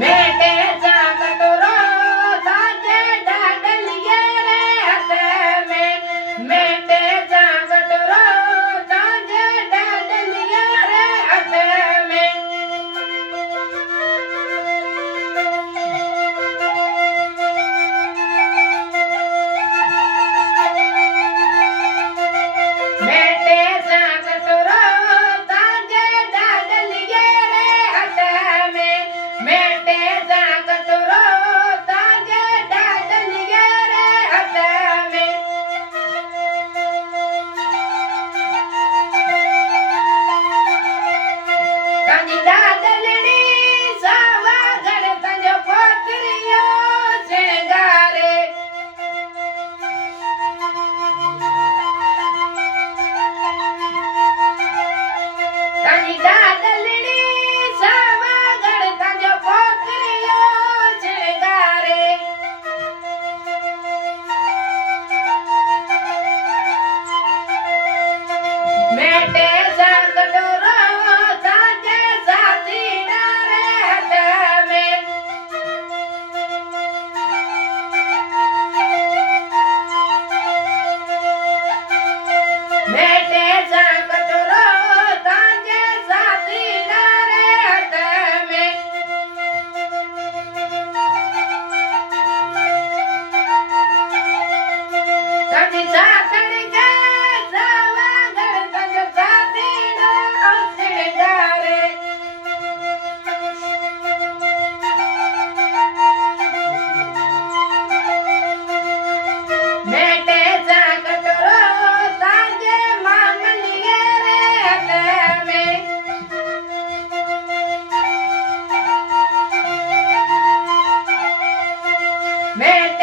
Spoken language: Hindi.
मेटे सा कटोरो साजे डाडलिए रे हाथ में मेटे सा कटोरो साजे डाडलिए रे हाथ में मेटे सा कटोरो साजे डाडलिए रे हाथ में मेटे सा कटोरो साजे डाडलिए रे हाथ में तांजी डाडलड़ी सावा घड़ तंजो पोतरियो सिंगारे तांजी डाडलड़ी सावा घड़ तंजो पोतरियो सिंगारे मेटे सा कटोरो साजे साथी डारे हाथ में मेटे सा कटोरो साजे साथी डारे हाथ में तांजी साथड़ी के सावा घड़ तंजो साथी डारो सिंगारे मेटे सा कटोरो साजे मामलिए रे हाथ में मेटे